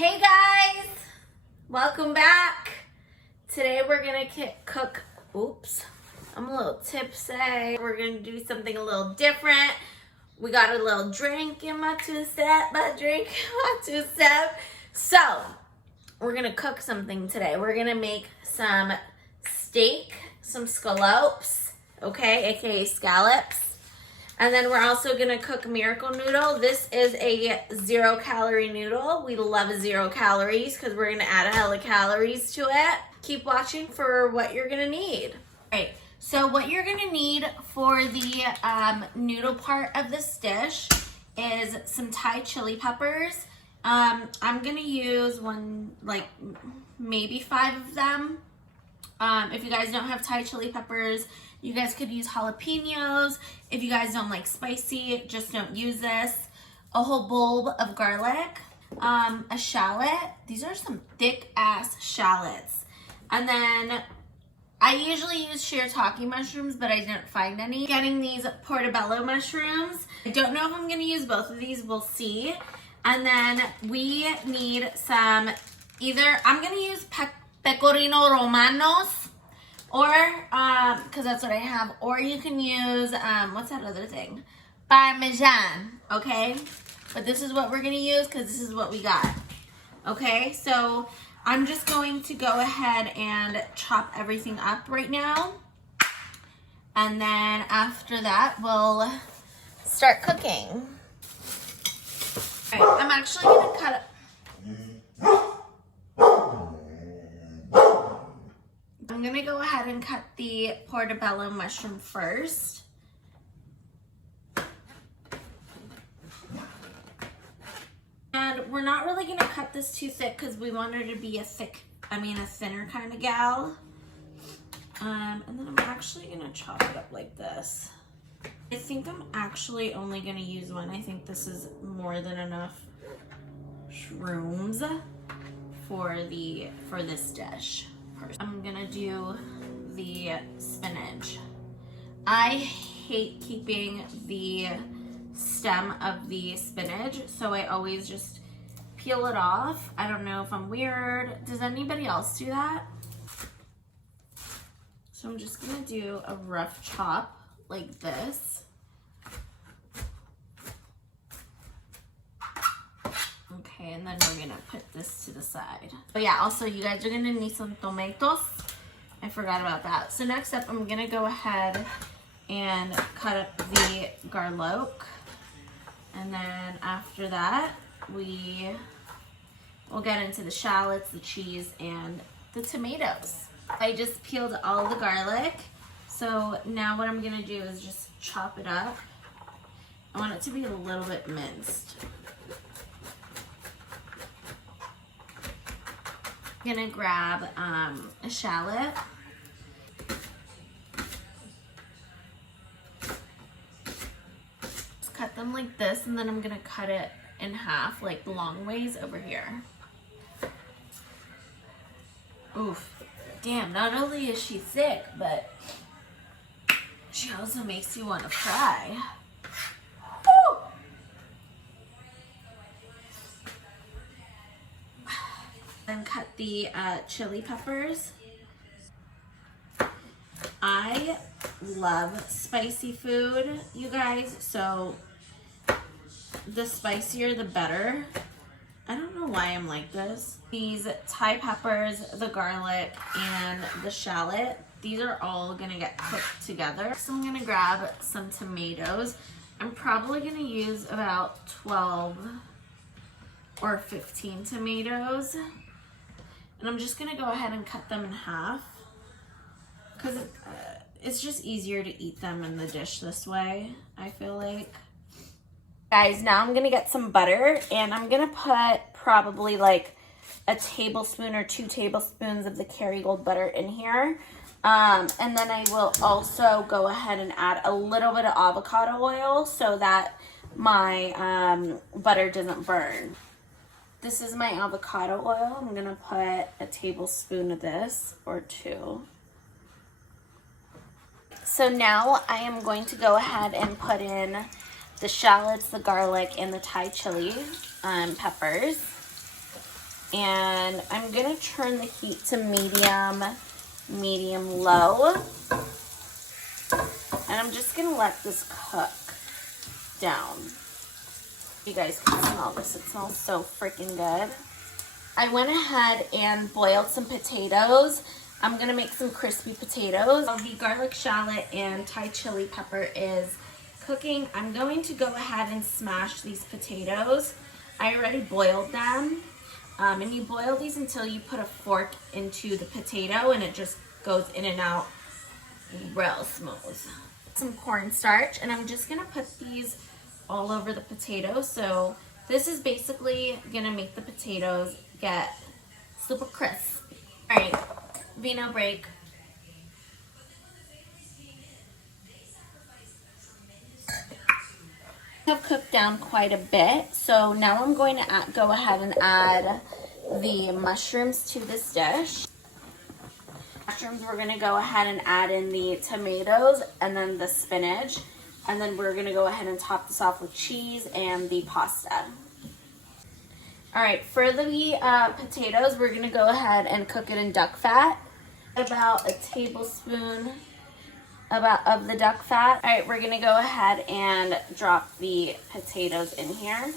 Hey guys, welcome back. Today we're gonna cook, oops, I'm a little tipsy. We're gonna do something a little different. We got a little drink in my two-step, So, we're gonna cook something today. We're gonna make some steak, some scallops, okay, aka scallops. And then we're also gonna cook miracle noodle. This is a 0-calorie noodle. We love 0 calories because we're gonna add a hell of calories to it. Keep watching for what you're gonna need. All right, so what you're gonna need for the noodle part of this dish is some Thai chili peppers. I'm gonna use maybe 5 of them. If you guys don't have Thai chili peppers, you guys could use jalapenos. If you guys don't like spicy, just don't use this. A whole bulb of garlic, a shallot. These are some thick ass shallots. And then I usually use shiitake mushrooms, but I didn't find any. Getting these Portabello mushrooms. I don't know if I'm gonna use both of these, we'll see. And then we need some, I'm gonna use Pecorino Romanos, or because that's what I have, or you can use what's that other thing, Parmigiano, okay? But this is what we're gonna use because this is what we got. Okay, so I'm just going to go ahead and chop everything up right now, and then after that we'll start cooking. All right, I'm actually gonna cut it. I'm gonna go ahead and cut the portobello mushroom first. And we're not really gonna cut this too thick because we want her to be a thinner kind of gal. And then I'm actually gonna chop it up like this. I think I'm actually only gonna use one. I think this is more than enough shrooms for this dish. I'm gonna do the spinach. I hate keeping the stem of the spinach, so I always just peel it off. I don't know if I'm weird. Does anybody else do that? So I'm just gonna do a rough chop like this. Okay, and then we're gonna put this to the side. Oh yeah, also you guys are gonna need some tomatoes. I forgot about that. So next up, I'm gonna go ahead and cut up the garlic. And then after that, we will get into the shallots, the cheese, and the tomatoes. I just peeled all the garlic. So now what I'm gonna do is just chop it up. I want it to be a little bit minced. I'm gonna grab a shallot. Just cut them like this, and then I'm gonna cut it in half, like long ways over here. Oof, damn, not only is she thick, but she also makes you want to cry. Woo! And cut the chili peppers. I love spicy food, you guys, so the spicier the better. I don't know why I'm like this. These Thai peppers, the garlic, and the shallot, these are all gonna get cooked together. So I'm gonna grab some tomatoes. I'm probably gonna use about 12 or 15 tomatoes. And I'm just gonna go ahead and cut them in half because it's just easier to eat them in the dish this way, I feel like. Guys, now I'm gonna get some butter, and I'm gonna put probably like a tablespoon or 2 tablespoons of the Kerrygold butter in here. And then I will also go ahead and add a little bit of avocado oil so that my butter doesn't burn. This is my avocado oil. I'm gonna put a tablespoon of this, or 2. So now I am going to go ahead and put in the shallots, the garlic, and the Thai chili peppers. And I'm gonna turn the heat to medium low. And I'm just gonna let this cook down. You guys can smell this, it smells so freaking good. I went ahead and boiled some potatoes. I'm gonna make some crispy potatoes. The garlic shallot and Thai chili pepper is cooking. I'm going to go ahead and smash these potatoes. I already boiled them. And you boil these until you put a fork into the potato and it just goes in and out real smooth. Some cornstarch, and I'm just gonna put these all over the potato. So this is basically gonna make the potatoes get super crisp. All right, vino break. Have cooked down quite a bit, so now I'm going to go ahead and add the mushrooms to this dish. Mushrooms, we're going to go ahead and add in the tomatoes and then the spinach, and then we're going to go ahead and top this off with cheese and the pasta. All right, for the potatoes, we're going to go ahead and cook it in duck fat, about a tablespoon of the duck fat. All right, we're gonna go ahead and drop the potatoes in here.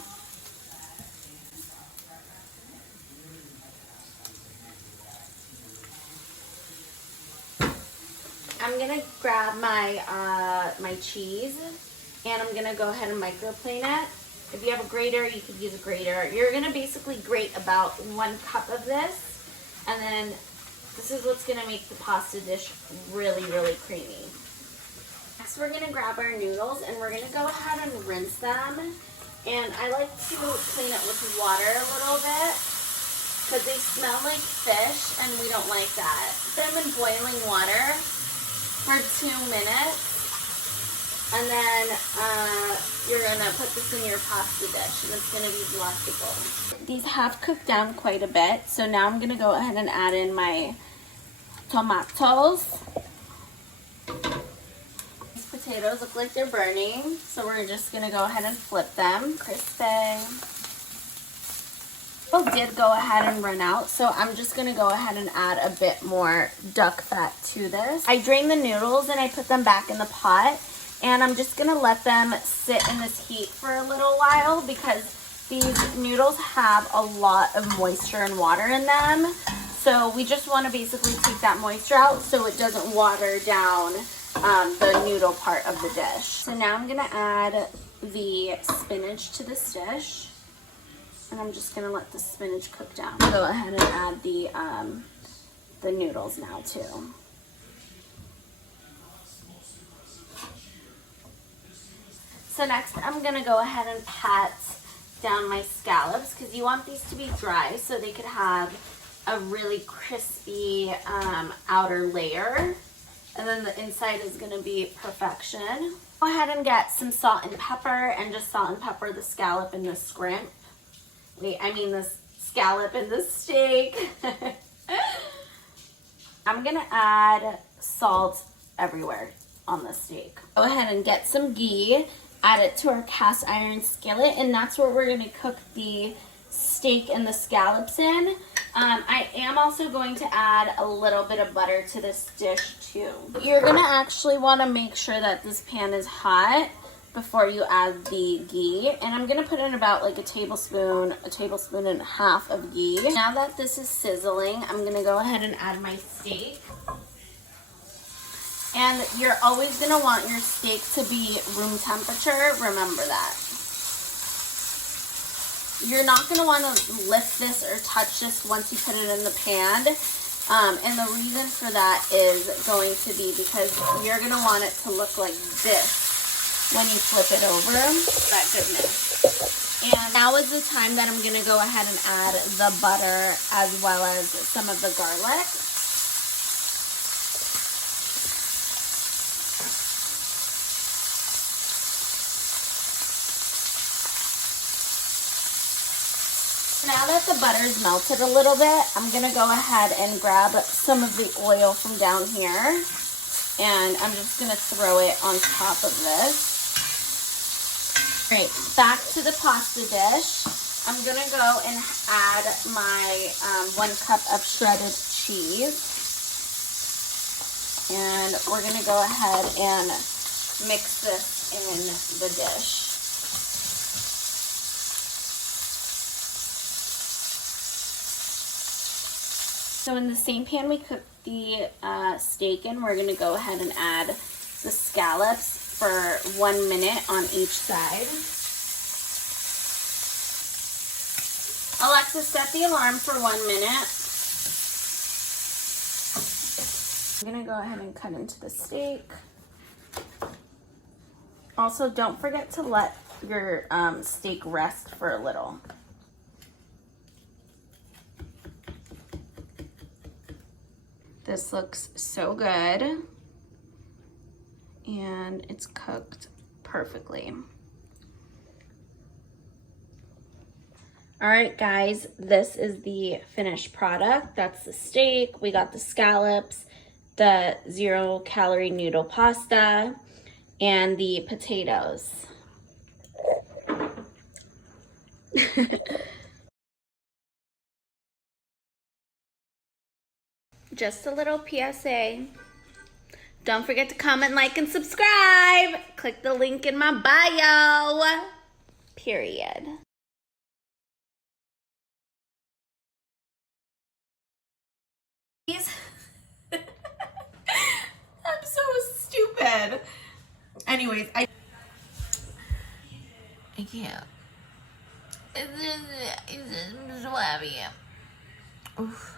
I'm gonna grab my cheese, and I'm gonna go ahead and microplane it. If you have a grater, you could use a grater. You're gonna basically grate about 1 cup of this, and then this is what's gonna make the pasta dish really, really creamy. Next, we're gonna grab our noodles and we're gonna go ahead and rinse them. And I like to clean it with water a little bit because they smell like fish and we don't like that. Put them in boiling water for 2 minutes, and then you're gonna put this in your pasta dish and it's gonna be delectable. These have cooked down quite a bit, so now I'm gonna go ahead and add in my tomatoes. Potatoes look like they're burning, so we're just gonna go ahead and flip them. Crispy. Well, did go ahead and run out, so I'm just gonna go ahead and add a bit more duck fat to this. I drained the noodles and I put them back in the pot, and I'm just gonna let them sit in this heat for a little while because these noodles have a lot of moisture and water in them. So we just want to basically take that moisture out so it doesn't water down the noodle part of the dish. So now I'm gonna add the spinach to this dish, and I'm just gonna let the spinach cook down. Go ahead and add the noodles now too. So next I'm gonna go ahead and pat down my scallops because you want these to be dry so they could have a really crispy outer layer. And then the inside is gonna be perfection. Go ahead and get some salt and pepper and just salt and pepper the scallop and the scrimp. Wait, I mean the scallop and the steak. I'm gonna add salt everywhere on the steak. Go ahead and get some ghee, add it to our cast iron skillet, and that's where we're gonna cook the steak and the scallops in. I am also going to add a little bit of butter to this dish too. You're gonna actually wanna make sure that this pan is hot before you add the ghee. And I'm gonna put in about like a tablespoon and a half of ghee. Now that this is sizzling, I'm gonna go ahead and add my steak. And you're always gonna want your steak to be room temperature, remember that. You're not going to want to lift this or touch this once you put it in the pan. And the reason for that is going to be because you're going to want it to look like this when you flip it over. That goodness. And now is the time that I'm going to go ahead and add the butter as well as some of the garlic. Now that the butter's melted a little bit, I'm going to go ahead and grab some of the oil from down here, and I'm just going to throw it on top of this. Great, back to the pasta dish. I'm gonna go and add my 1 cup of shredded cheese. And we're gonna go ahead and mix this in the dish. So in the same pan we cooked the steak in, we're gonna go ahead and add the scallops for 1 minute on each side. Alexa, set the alarm for 1 minute. I'm gonna go ahead and cut into the steak. Also, don't forget to let your steak rest for a little. This looks so good, and it's cooked perfectly. All right, guys, this is the finished product. That's the steak. We got the scallops, the 0-calorie noodle pasta, and the potatoes. Just a little PSA. Don't forget to comment, like, and subscribe. Click the link in my bio. Period. I'm so stupid. Anyways, I can't. It's so heavy. Oof.